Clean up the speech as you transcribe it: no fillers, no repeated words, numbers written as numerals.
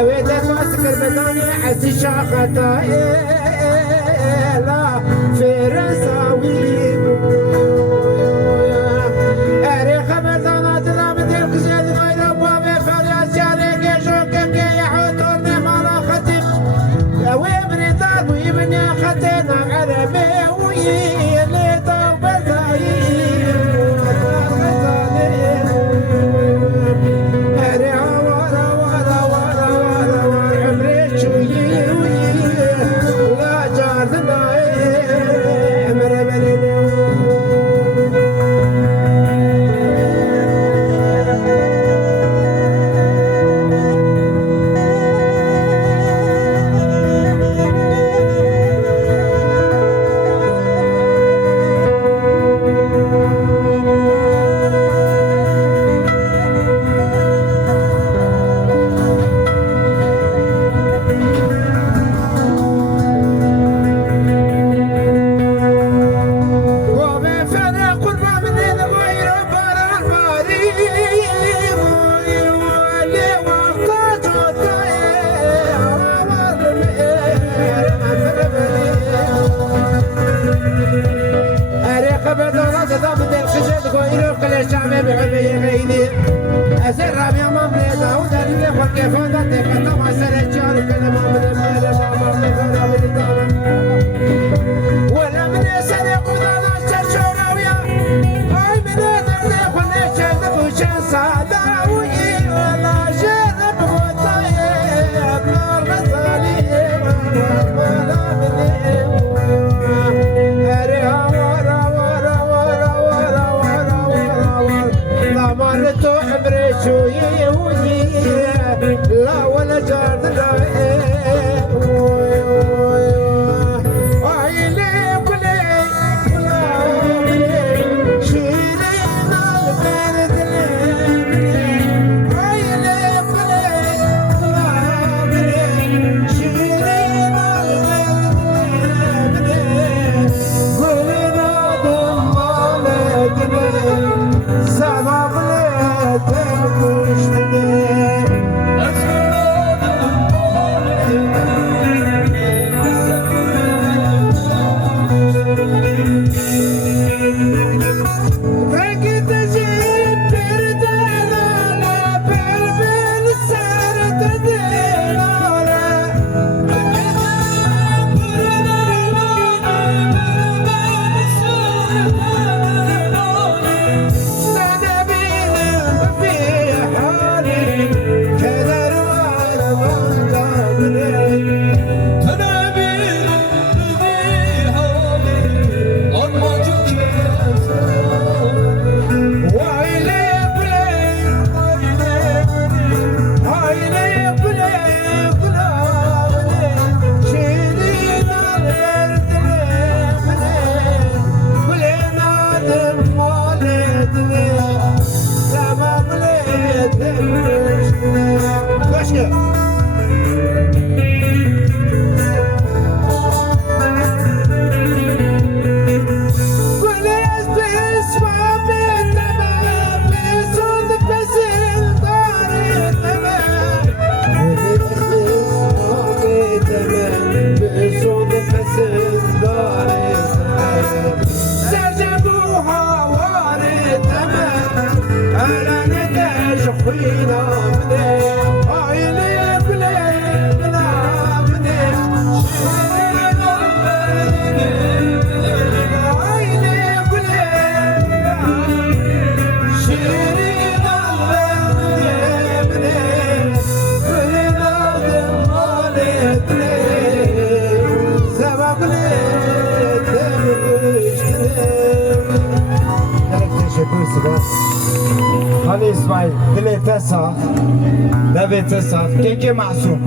أويدك واسكر بداني عسي شاختا لا فرنساوي أري خبر دانات لا مدير كسيد غير أبوابي خالي أسيالي كيشو كيكي يحوطور نمالا ختم أوي بريطان ويبني ختنا عربي ويلي طوب الزايم أري ورا ورا ورا ورا ورا عمري شوي لا جارنا مربلي أزر ربي أمام ليدا وداري لي خلق فوضى تبقى طبعا سرجال وكلمة من المال أمام ليدا ولدانا ولا من سرق ودانا شرشوراويا هاي من يدرني خلي شرق وشان صاداوي ولا شرب غطايا بنار غزالي ولا مني أريها ورا ورا ورا ورا ورا ورا لا مرتو عمري شوي وي لا ولا جار لا Ali İsmail, dile tesah, deve tesah, keke mahsum.